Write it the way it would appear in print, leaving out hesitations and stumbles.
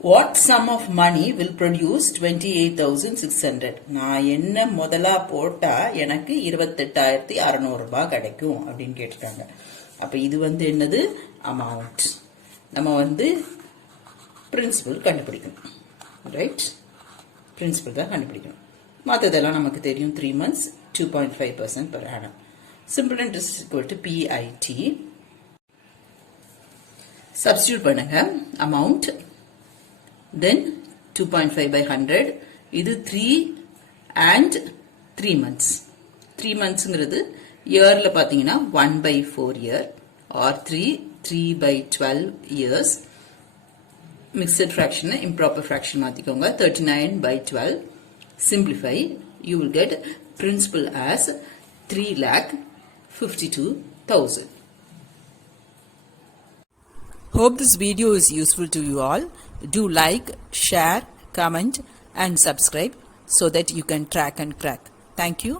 What sum of money will produce 28,600? நான் என்ன முதலா போட்டா எனக்கு 28,600 ரூபாய் கிடைக்கும் அப்படின்னு கேட்டிருக்காங்க. அப்ப இது என்னது amount. நம்ம பிரின்சிபல் கண்டுபிடிக்கணும். ரைட்? பிரின்சிபல் தான் கண்டுபிடிக்கணும். மற்றதெல்லாம் நமக்கு தெரியும். 3 months 2.5% per annum. Simple interest is equal to PIT. Substitute பண்ணுங்க. Amount then 2.5 by 100. இது 3 and 3 months. 3 months ங்கிறது yearல பாத்தீங்கன்னா 1 by 4 year or 3 by 12 years. Mixed fraction improper fraction மாத்திக்கோங்க. 39 by 12. Simplify. You will get principal as 3,52,000. Hope this video is useful to you all. Do like, share, comment and subscribe so that you can track and crack. Thank you.